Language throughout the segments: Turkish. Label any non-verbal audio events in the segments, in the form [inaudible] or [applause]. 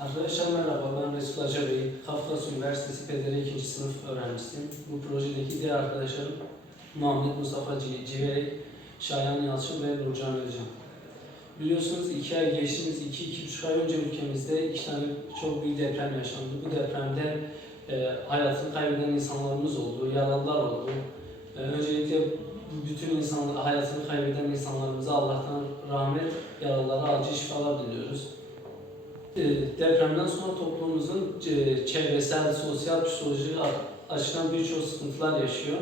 Arkadaşlar merhaba, ben Resul Acar Bey. Kafkas Üniversitesi PDR 2. sınıf öğrencisiyim. Bu projedeki diğer arkadaşlarım Muhammed Mustafa Ci- Civerek, Şayan Yalçın ve Nurcan Özcan. Biliyorsunuz iki ay geçtiğimiz iki, iki buçuk ay önce ülkemizde iki tane çok büyük deprem yaşandı. Bu depremde e, hayatını kaybeden insanlarımız oldu, yaralılar oldu. E, öncelikle bütün insanlar, hayatını kaybeden insanlarımıza Allah'tan rahmet, yaralılara acil şifalar diliyoruz. E, Depremden sonra toplumumuzun e, çevresel, sosyal, psikolojik açıdan birçok sıkıntılar yaşıyor.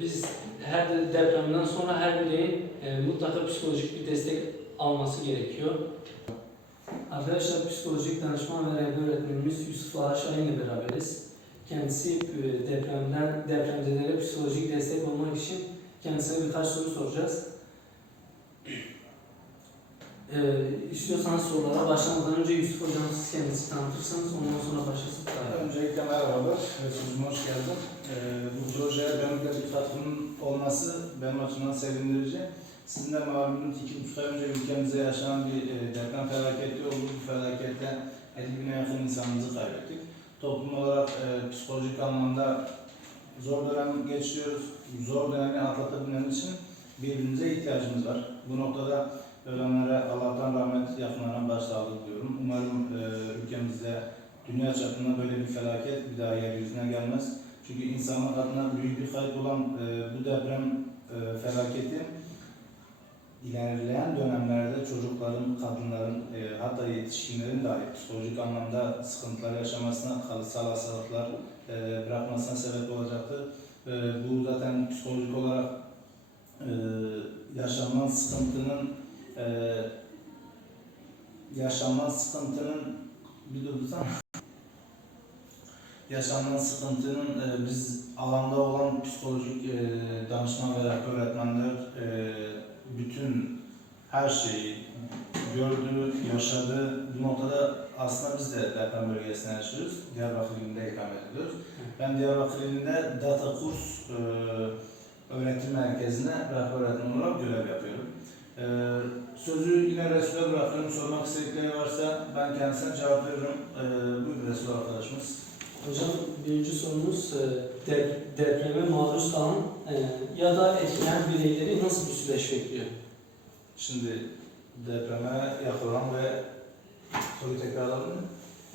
Biz her de- depremden sonra her bireyin e, mutlaka psikolojik bir destek alması gerekiyor. Arkadaşlar psikolojik danışman ve rehber öğretmenimiz Yusuf Aşahin ile beraberiz. Kendisi e, depremden depremzedelere psikolojik destek olmak için kendisine birkaç soru soracağız. Ee, istiyorsanız sorulara başlamadan önce Yusuf Hocam siz kendinizi tanıtırsanız ondan sonra başlasın. Öncelikle merhabalar, Resul'cum hoş geldin. Ee, bu projeye benim de bir katkımın olması benim açımdan sevindirici. Sizin de malumunuz iki buçuk ay önce ülkemizde yaşanan bir e, deprem felaketi oldu. Bu felakette 50 bine yakın insanımızı kaybettik. Toplum olarak e, psikolojik anlamda zor dönem geçiriyoruz. Zor dönemi atlatabilmemiz için birbirimize ihtiyacımız var. Bu noktada ölenlere Allah'tan rahmet, yakınlarına başsağlık diliyorum. Umarım e, ülkemizde dünya çapında böyle bir felaket bir daha yeryüzüne gelmez. Çünkü insanlık adına büyük bir kayıp olan e, bu deprem e, felaketi ilerleyen dönemlerde çocukların, kadınların, e, hatta yetişkinlerin dahi psikolojik anlamda sıkıntılar yaşamasına, kalıtsal hastalıklar e, bırakmasına sebep olacaktır. E, bu zaten psikolojik olarak e, yaşanan sıkıntının e, yaşanan sıkıntının bir dursam yaşanan sıkıntının e, biz alanda olan psikolojik e, danışman ve öğretmenler e, bütün her şeyi gördü, yaşadı. Bu noktada aslında biz de deprem bölgesinde yaşıyoruz. Diyarbakır ilinde ikamet ediyoruz. Ben Diyarbakır ilinde data kurs e, öğretim merkezine rehber öğretmen olarak görev yapıyorum. E, sözü yine Resul'e bırakıyorum. Sormak istedikleri varsa ben kendisine cevap veririm. E, buyurun Resul arkadaşımız. Hocam birinci sorumuz e, dep- depreme maruz kalan e, ya da etkilenen bireyleri nasıl bir süreç bekliyor? Şimdi depreme yakalanan ve soruyu tekrarladın mı?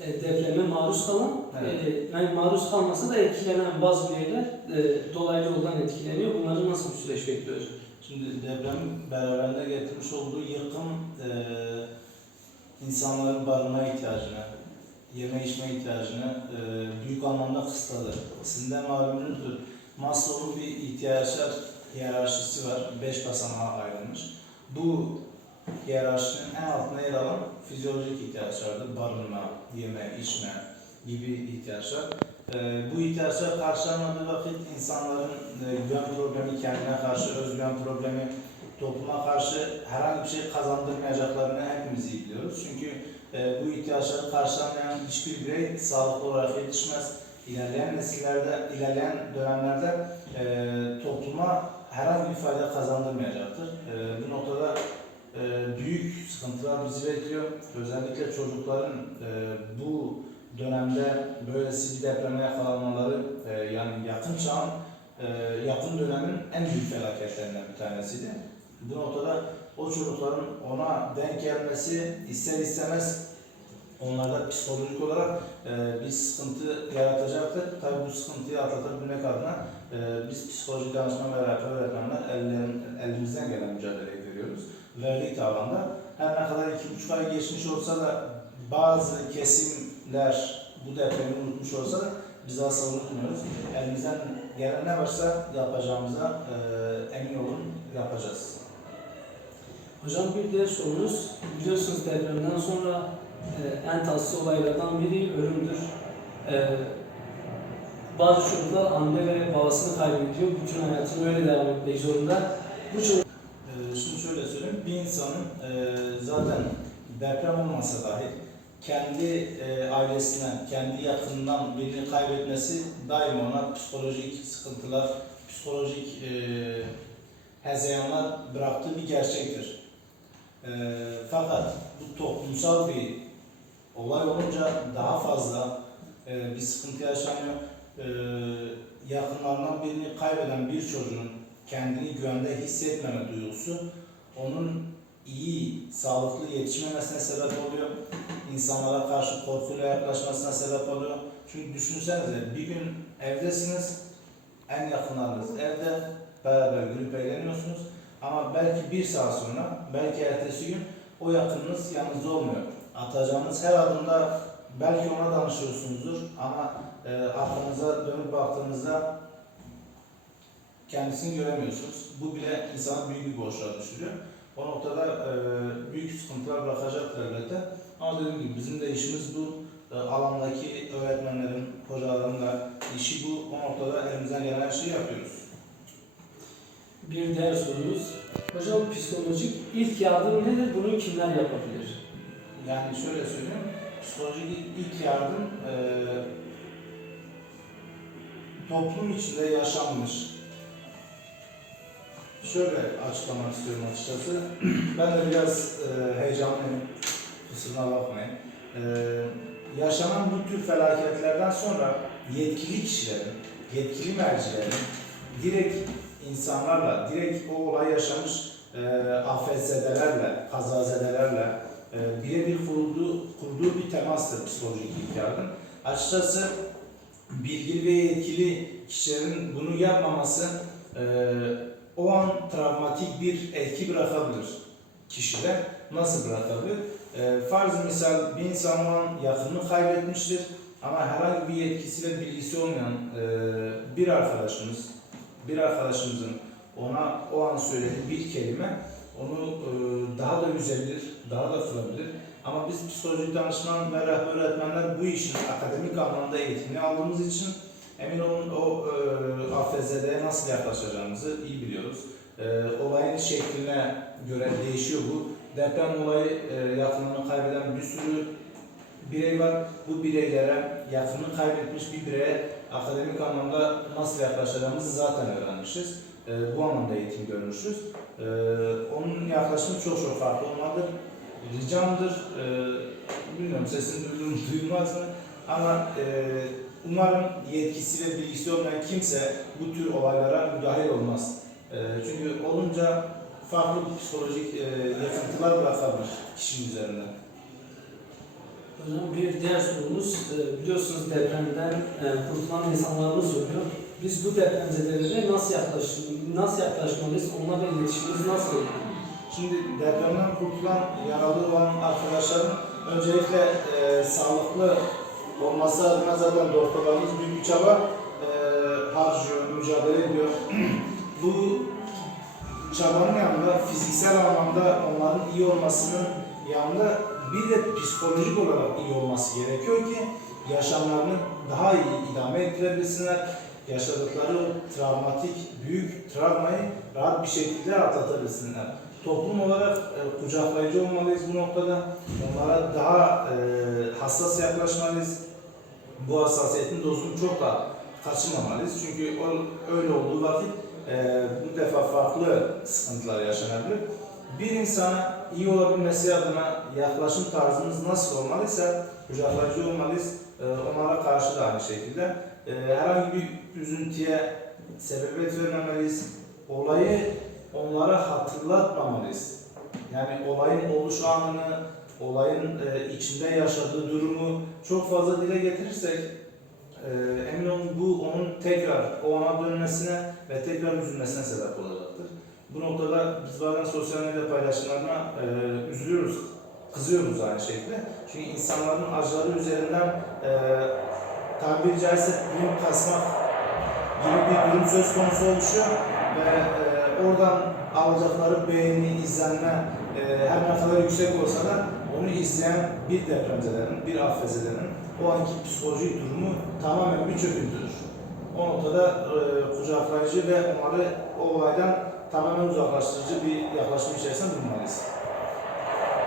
E, depreme maruz kalan, Evet. e, yani maruz kalmasa da etkilenen bazı bireyler e, dolaylı yoldan etkileniyor. Bunları nasıl bir süreç bekliyor hocam? Şimdi deprem beraberinde getirmiş olduğu yıkım e, insanların barınma ihtiyacını, yeme içme ihtiyacını e, büyük anlamda kısıtladı. Sizin de malumunuzdur. Maslow'un bir ihtiyaçlar hiyerarşisi var. Beş basamağa ayrılmış. Bu hiyerarşinin en altına yer alan fizyolojik ihtiyaçlardır. Barınma, yeme, içme gibi ihtiyaçlar. Ee, bu ihtiyaçlar karşılanmadığı vakit insanların e, güven problemi, kendine karşı özgüven problemi, topluma karşı herhangi bir şey kazandırmayacaklarını hepimiz iyi biliyoruz. Çünkü e, bu ihtiyaçları karşılamayan hiçbir birey sağlıklı olarak yetişmez. İlerleyen nesillerde, ilerleyen dönemlerde e, topluma herhangi bir fayda kazandırmayacaktır. E, bu noktada e, büyük sıkıntılar bizi bekliyor. Özellikle çocukların e, bu dönemde böylesi bir depreme yakalanmaları e, yani yakın çağın e, yakın dönemin en büyük felaketlerinden bir tanesiydi. Bu noktada o çocukların ona denk gelmesi ister istemez onlarda psikolojik olarak e, bir sıkıntı yaratacaktır. Tabii bu sıkıntıyı atlatabilmek adına e, biz psikolojik danışman ve rehber öğretmenler ellerin, elimizden gelen mücadeleyi veriyoruz. Verdik alanda. Her ne kadar iki buçuk ay geçmiş olsa da bazı kesimler bu depremi unutmuş olsa da biz asla unutmuyoruz. Elimizden gelen ne varsa yapacağımıza e, emin olun yapacağız. Hocam bir diğer sorumuz, biliyorsunuz depremden sonra e, en tatsız olaylardan biri ölümdür. E, bazı çocuklar anne ve babasını kaybediyor. Bütün hayatını öyle devam etmek zorunda. Bu çocuk Ee, Şunu şöyle söyleyeyim, bir insanın e, zaten deprem olmasa dahi kendi e, ailesinden, kendi yakınından birini kaybetmesi daima ona psikolojik sıkıntılar, psikolojik e, hezeyanlar bıraktığı bir gerçektir. E, fakat bu toplumsal bir Olay olunca daha fazla e, bir sıkıntı yaşanıyor. E, yakınlarından birini kaybeden bir çocuğun kendini güvende hissetmeme duygusu onun iyi, sağlıklı yetişmemesine sebep oluyor. İnsanlara karşı korkuyla yaklaşmasına sebep oluyor. Çünkü düşünsenize bir gün evdesiniz, en yakınlarınız evde, beraber gülüp eğleniyorsunuz. Ama belki bir saat sonra, belki ertesi gün o yakınınız yanınızda olmuyor. Atacağınız her adımda belki ona danışıyorsunuzdur ama e, arkanıza dönüp baktığınızda kendisini göremiyorsunuz. Bu bile insanı büyük bir boşluğa düşürüyor. O noktada e, büyük sıkıntılar bırakacaktır elbette. Ama dediğim gibi bizim de işimiz bu. E, alandaki öğretmenlerin, hocaların da işi bu. O noktada elimizden gelen her şeyi yapıyoruz. Bir diğer sorumuz. Hocam psikolojik ilk yardım nedir? Bunu kimler yapabilir? Yani şöyle söyleyeyim, psikolojik ilk yardım e, toplum içinde yaşanmış. Şöyle açıklamak istiyorum açıkçası. [clears throat] Ben de biraz e, heyecanlıyım, kusuruna bakmayın. E, yaşanan bu tür felaketlerden sonra yetkili kişilerin, yetkili mercilerin direkt insanlarla, direkt o olay yaşamış e, afetzedelerle, kazazedelerle, e, birebir kurduğu, kurduğu bir temastır psikolojik yardım. Açıkçası bilgili ve yetkili kişilerin bunu yapmaması e, o an travmatik bir etki bırakabilir kişide. Nasıl bırakabilir? E, farz misal bir insan o an kaybetmiştir ama herhangi bir yetkisiyle bilgisi olmayan e, bir arkadaşımız, bir arkadaşımızın ona o an söylediği bir kelime onu e, daha da üzebilir, daha da kırabilir. Ama biz psikolojik danışman ve rehber öğretmenler bu işin akademik anlamda eğitimini aldığımız için emin olun o e, nasıl yaklaşacağımızı iyi biliyoruz. E, olayın şekline göre değişiyor bu. Deprem olayı e, yakınını kaybeden bir sürü birey var. Bu bireylere, yakını kaybetmiş bir bireye akademik anlamda nasıl yaklaşacağımızı zaten öğrenmişiz. E, bu anlamda eğitim görmüşüz. Ee, onun yaklaşımı çok çok farklı olmalıdır. Ricamdır, ee, bilmiyorum sesini duyulur mu duyulmaz mı ama ee, umarım yetkisi ve bilgisi olmayan kimse bu tür olaylara müdahil olmaz. Ee, çünkü olunca farklı psikolojik ee, yakıntılar bırakabilir kişinin üzerinde. Hocam bir diğer sorumuz, e, biliyorsunuz depremden e, kurtulan insanlarımız oluyor. Biz bu depremzedelere nasıl yaklaş nasıl yaklaşmalıyız? Onlarla iletişimimiz nasıl olur? Şimdi depremden kurtulan, yaralı olan arkadaşların öncelikle e, sağlıklı olması adına zaten doktorlarımız büyük bir çaba e, harcıyor, mücadele ediyor. [clears throat] Bu çabanın yanında fiziksel anlamda onların iyi olmasının yanında bir de psikolojik olarak iyi olması gerekiyor ki yaşamlarını daha iyi idame ettirebilsinler. Yaşadıkları travmatik, büyük travmayı rahat bir şekilde atlatabilsinler. Toplum olarak e, kucaklayıcı olmalıyız bu noktada. Onlara daha e, hassas yaklaşmalıyız. Bu hassasiyetin dozunu çok da kaçırmamalıyız. Çünkü o, öyle olduğu vakit e, bu defa farklı sıkıntılar yaşanabilir. Bir insana iyi olabilmesi adına yaklaşım tarzımız nasıl olmalıysa kucaklayıcı olmalıyız. E, onlara karşı da aynı şekilde. E, herhangi bir üzüntüye sebebiyet vermemeliyiz. Olayı onlara hatırlatmamalıyız. Yani olayın oluş anını, olayın e, içinde yaşadığı durumu çok fazla dile getirirsek e, emin olun bu onun tekrar o ana dönmesine ve tekrar üzülmesine sebep olacaktır. Bu noktada biz bazen sosyal medya paylaşımlarına e, üzülüyoruz, kızıyoruz aynı şekilde. Çünkü insanların acıları üzerinden e, tabiri caizse prim kasmak gibi bir durum söz konusu oluşuyor ve e, oradan alacakları beğeni, izlenme e, her ne kadar yüksek olsa da onu izleyen bir depremzelerin, bir afezedenin o anki psikolojik durumu tamamen bir çöküntüdür. O noktada e, kucaklayıcı ve onları o olaydan tamamen uzaklaştırıcı bir yaklaşım içerisinde bulunmalıyız.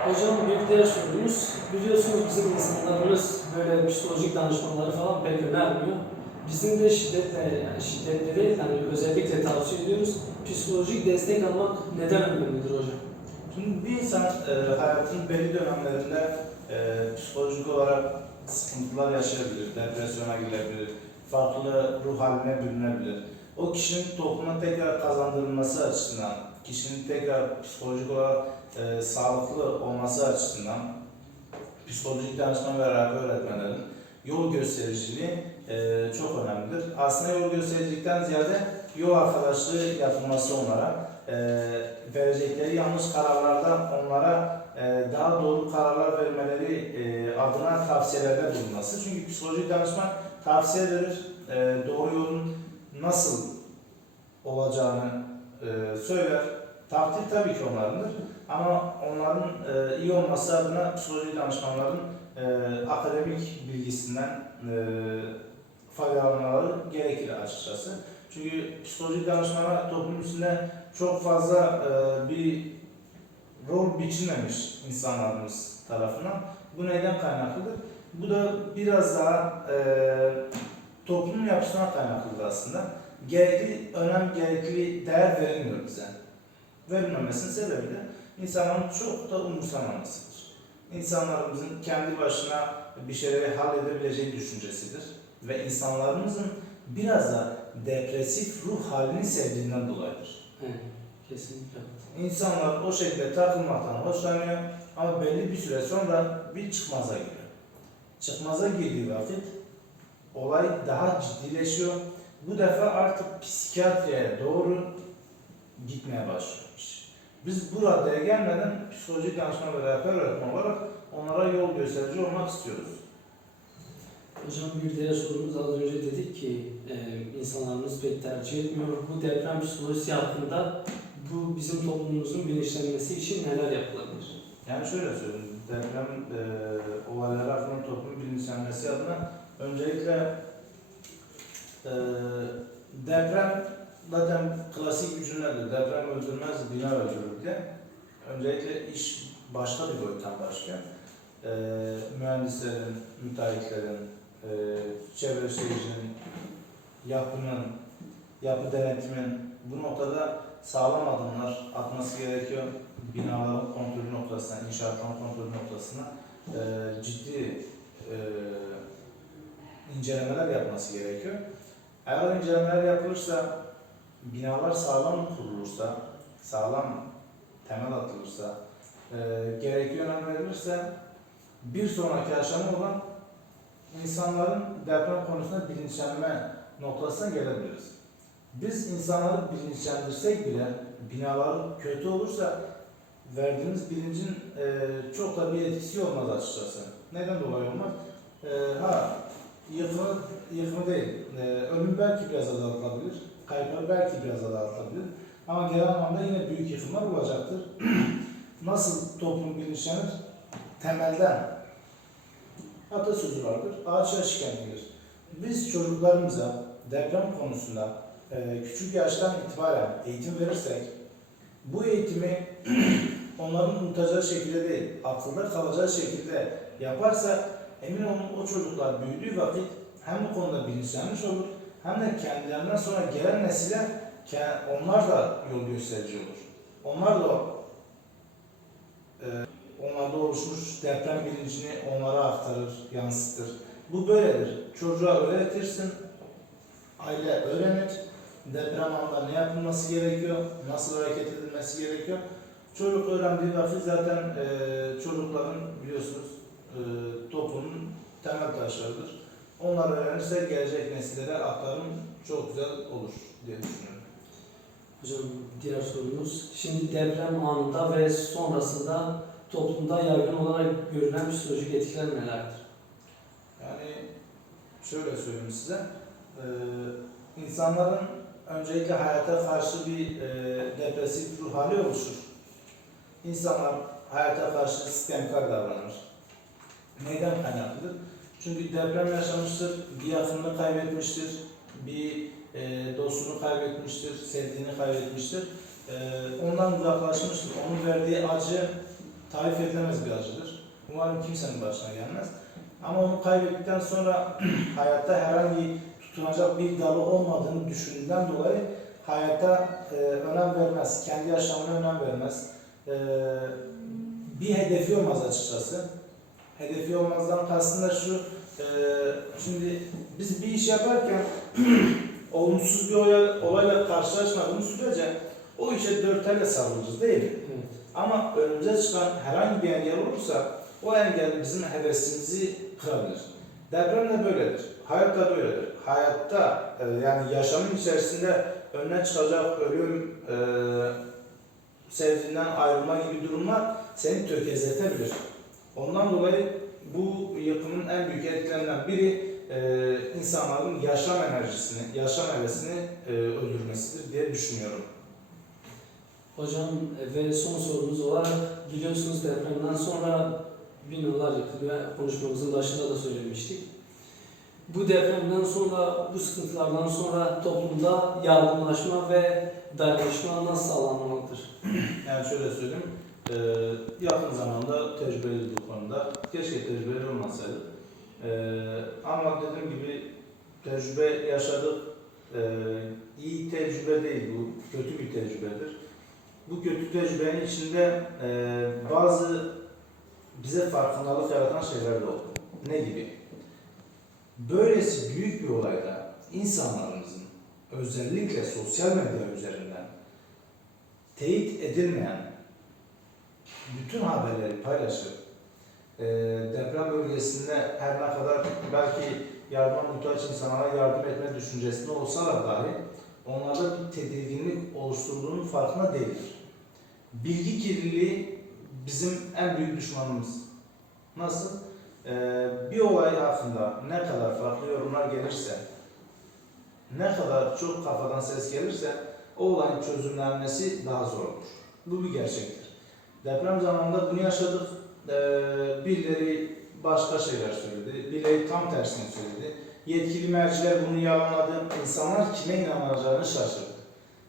Hocam bir diğer sorumuz, biliyorsunuz bizim insanlarımız böyle psikolojik danışmanları falan pek önermiyor. Bizim de şiddetle, yani şiddetle değil, yani özellikle tavsiye ediyoruz. Psikolojik destek almak neden önemlidir hocam? Şimdi bir insan e, hayatının belli dönemlerinde e, psikolojik psikolojik olarak sıkıntılar yaşayabilir, depresyona girebilir, farklı ruh haline bürünebilir. O kişinin topluma tekrar kazandırılması açısından, kişinin tekrar psikolojik olarak e, sağlıklı olması açısından psikolojik danışman ve rehber öğretmenlerin yol göstericiliği e, çok önemlidir. Aslında yol göstericilikten ziyade yol arkadaşlığı yapılması onlara, e, verecekleri yanlış kararlarda onlara daha doğru kararlar vermeleri e, adına tavsiyelerde bulunması. Çünkü psikolojik danışman tavsiye verir, e, doğru yolun nasıl olacağını e, söyler. Takdir tabii ki onlarındır. Ama onların iyi olması adına psikolojik danışmanların akademik bilgisinden faydalanmaları gerekir açıkçası. Çünkü psikolojik danışmana toplum içinde çok fazla bir rol biçilmemiş insanlarımız tarafından. Bu neden kaynaklıdır? Bu da biraz daha e, toplum yapısına kaynaklıdır aslında. Gerekli önem, gerekli değer verilmiyor bize. Verilmemesinin sebebi de insanların çok da umursamamasıdır. İnsanlarımızın kendi başına bir şeyleri halledebileceği düşüncesidir. Ve insanlarımızın biraz da depresif ruh halini sevdiğinden dolayıdır. Evet, kesinlikle. İnsanlar o şekilde takılmaktan hoşlanıyor ama belli bir süre sonra bir çıkmaza giriyor. Çıkmaza girdiği vakit olay daha ciddileşiyor. Bu defa artık psikiyatriye doğru gitmeye başlıyormuş. Biz bu raddeye gelmeden psikolojik danışman ve rehber öğretmen olarak onlara yol gösterici olmak istiyoruz. Hocam bir diğer sorumuz az önce dedik ki e, insanlarımız pek tercih etmiyor. Bu deprem psikolojisi hakkında bu bizim toplumumuzun bilinçlenmesi için neler yapılabilir? Yani şöyle söyleyeyim, deprem e, olayları hakkında toplum bilinçlenmesi adına öncelikle e, deprem zaten klasik bir cümledir. Deprem öldürmez, bina öldürür diye. Öncelikle iş başka bir boyuttan başlıyor. E, mühendislerin, müteahhitlerin, e, çevre şehircinin, yapının, yapı denetimin bu noktada sağlam adımlar atması gerekiyor. Binaların kontrolü noktasına, inşaatların kontrolü noktasına e, ciddi e, incelemeler yapması gerekiyor. Eğer incelemeler yapılırsa, binalar sağlam kurulursa, sağlam temel atılırsa, e, gerekli önem verilirse bir sonraki aşama olan insanların deprem konusunda bilinçlenme noktasına gelebiliriz. Biz insanları bilinçlendirsek bile binalar kötü olursa verdiğimiz bilincin e, çok da bir etkisi olmaz açıkçası. Neden dolayı olmaz? E, ha, yıkımı, yıkımı değil. E, ölüm belki biraz azaltılabilir. Kayıplar belki biraz azaltılabilir. Ama genel anlamda yine büyük yıkımlar olacaktır. [clears throat] Nasıl toplum bilinçlenir? Temelden. Atasözü vardır. Ağaç yaş kendidir. Biz çocuklarımıza deprem konusunda küçük yaştan itibaren eğitim verirsek, bu eğitimi [clears throat] onların unutacağı şekilde değil, akılda kalacağı şekilde yaparsak, emin olun o çocuklar büyüdüğü vakit hem bu konuda bilinçlenmiş olur, hem de kendilerinden sonra gelen nesile onlar da yol gösterici olur. Onlar da e, onlarda oluşmuş deprem bilincini onlara aktarır, yansıtır. Bu böyledir. Çocuğa öğretirsin, aile öğrenir, deprem anında ne yapılması gerekiyor, nasıl hareket edilmesi gerekiyor. Çocuk öğrendiği vakit zaten e, çocukların biliyorsunuz e, toplumun temel taşlarıdır. Onlar öğrenirse gelecek nesillere aktarım çok güzel olur diye düşünüyorum. Hocam diğer sorumuz. Şimdi deprem anında ve sonrasında toplumda yaygın olarak görülen psikolojik etkiler nelerdir? Yani şöyle söyleyeyim size. Ee, insanların öncelikle hayata karşı bir e, depresif ruh hali oluşur. İnsanlar hayata karşı sistemkar davranır. Neden kaynaklıdır? Çünkü deprem yaşamıştır, bir yakınını kaybetmiştir, bir e, dostunu kaybetmiştir, sevdiğini kaybetmiştir. E, ondan uzaklaşmıştır. Onun verdiği acı tarif edilemez bir acıdır. Umarım kimsenin başına gelmez. Ama onu kaybettikten sonra [clears throat] hayatta herhangi tutunacak bir dalı olmadığını düşündüğünden dolayı hayata e, önem vermez. Kendi yaşamına önem vermez. E, bir hedefi olmaz açıkçası. hedefi olmazdan kastım da şu, e, şimdi biz bir iş yaparken [clears throat] olumsuz bir olay- olayla karşılaşmadığımız sürece o işe dört elle sarılırız değil mi? Evet. Ama önümüze çıkan herhangi bir engel olursa o engel bizim hevesimizi kırabilir. Deprem de böyledir. Hayat da böyledir. Hayatta e, yani yaşamın içerisinde önüne çıkacak ölüm, e, sevdiğinden ayrılma gibi durumlar seni tökezletebilir. Ondan dolayı bu yıkımın en büyük etkilerinden biri e, insanların yaşam enerjisini, yaşam hevesini e, öldürmesidir diye düşünüyorum. Hocam e, ve son sorumuz olarak biliyorsunuz depremden sonra binalar yıkıldı konuşmamızın başında da söylemiştik. Bu depremden sonra, bu sıkıntılardan sonra toplumda yardımlaşma ve dayanışma nasıl sağlanmalıdır? [clears throat] Yani şöyle söyleyeyim, e, yakın zamanda tecrübeliyiz bu konuda. Keşke tecrübeli olmasaydık. E, ama dediğim gibi tecrübe yaşadık. E, iyi tecrübe değil bu, kötü bir tecrübedir. Bu kötü tecrübenin içinde e, bazı bize farkındalık yaratan şeyler de oldu. Ne gibi? Böylesi büyük bir olayda insanlarımızın özellikle sosyal medya üzerinden teyit edilmeyen bütün haberleri paylaşıp e, deprem bölgesinde her ne kadar belki yardıma muhtaç insanlara yardım etme düşüncesinde olsalar dahi onlarda bir tedirginlik oluşturduğunun farkında değildir. Bilgi kirliliği bizim en büyük düşmanımız. Nasıl? E, bir olay hakkında ne kadar farklı yorumlar gelirse, ne kadar çok kafadan ses gelirse o olayın çözümlenmesi daha zordur. Bu bir gerçektir. Deprem zamanında bunu yaşadık. Ee, birileri başka şeyler söyledi, birileri tam tersini söyledi. Yetkili merciler bunu yalanladı. İnsanlar kime inanacağını şaşırdı.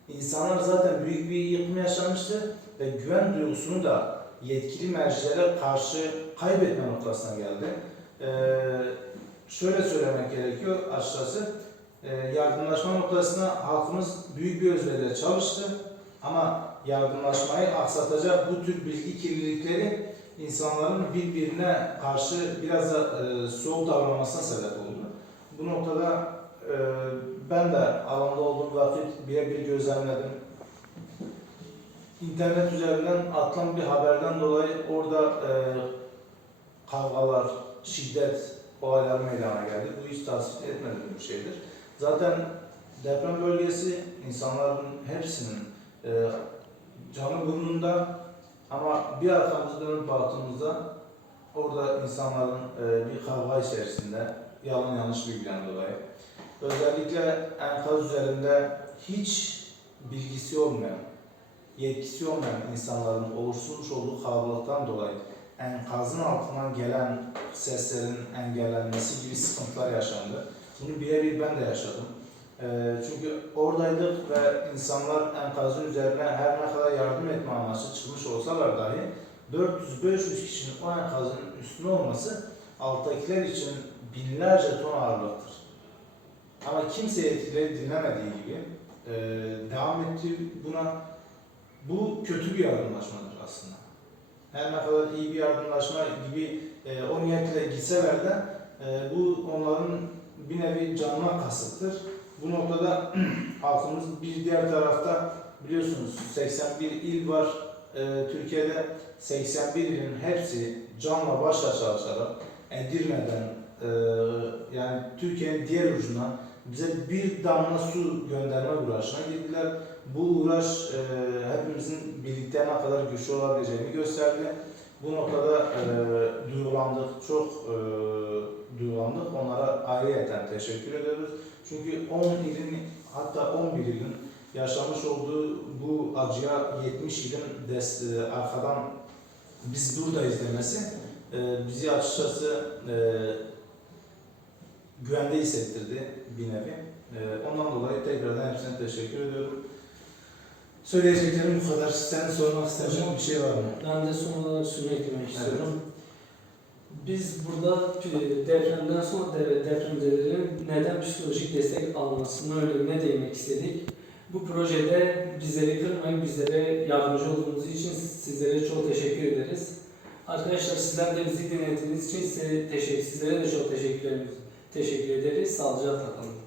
İnsanlar zaten büyük bir yıkım yaşamıştı ve güven duygusunu da yetkili mercilere karşı kaybetme noktasına geldi. Ee, şöyle söylemek gerekiyor açıkçası e, yardımlaşma noktasında halkımız büyük bir özveriyle çalıştı. Ama yardımlaşmayı aksatacak bu tür bilgi kirlilikleri insanların birbirine karşı biraz da e, soğuk davranmasına sebep oldu. Bu noktada e, ben de alanda olduğum vakit birebir gözlemledim. İnternet üzerinden atılan bir haberden dolayı orada e, kavgalar, şiddet olaylar meydana geldi. Bu hiç tasvip etmediğim bir şeydir. Zaten deprem bölgesi insanların hepsinin e, canı burnunda ama bir arkamızı dönüp baktığımızda orada insanların e, bir kavga içerisinde yalan yanlış bilgiden dolayı özellikle enkaz üzerinde hiç bilgisi olmayan, yetkisi olmayan insanların oluşturmuş olduğu kalabalıktan dolayı enkazın altından gelen seslerin engellenmesi gibi sıkıntılar yaşandı. Bunu birebir ben de yaşadım. Ee, çünkü oradaydık ve insanlar enkazın üzerine her ne kadar yardım etme amaçlı çıkmış olsalar dahi 400-500 kişinin o enkazın üstüne olması alttakiler için binlerce ton ağırlıktır. Ama kimse etkileri dinlemediği gibi e, devam etti buna. Bu kötü bir yardımlaşmadır aslında. Her ne kadar iyi bir yardımlaşma gibi e, o niyetle gitseler de e, bu onların bir nevi canına kasıttır. Bu noktada [clears throat] halkımız bir diğer tarafta biliyorsunuz 81 il var e, Türkiye'de 81 ilin hepsi canla başla çalışarak Edirne'den e, yani Türkiye'nin diğer ucuna bize bir damla su gönderme uğraşına girdiler. Bu uğraş e, hepimizin birlikte ne kadar güçlü olabileceğini gösterdi. Bu noktada e, duygulandık, çok e, duygulandık. Onlara ayrıyeten teşekkür ediyoruz. Çünkü 10 ilin hatta 11 ilin yaşamış olduğu bu acıya 70 ilin des, e, arkadan biz buradayız demesi e, bizi açıkçası e, güvende hissettirdi bir nevi. E, ondan dolayı tekrardan hepsine teşekkür ediyorum. Söyleyeceklerim bu kadar. Senin sormak istediğin bir şey var mı? Ben de son olarak şunu eklemek istiyorum. Biz burada e, depremden sonra de- depremzedelerin neden psikolojik destek almasının önemine değinmek istedik. Bu projede bizleri kırmayıp bizlere yardımcı olduğunuz için sizlere çok teşekkür ederiz. Arkadaşlar sizler de bizi dinlediğiniz için size teşekkür, sizlere de çok teşekkür ederiz. Teşekkür ederiz. Sağlıcakla kalın.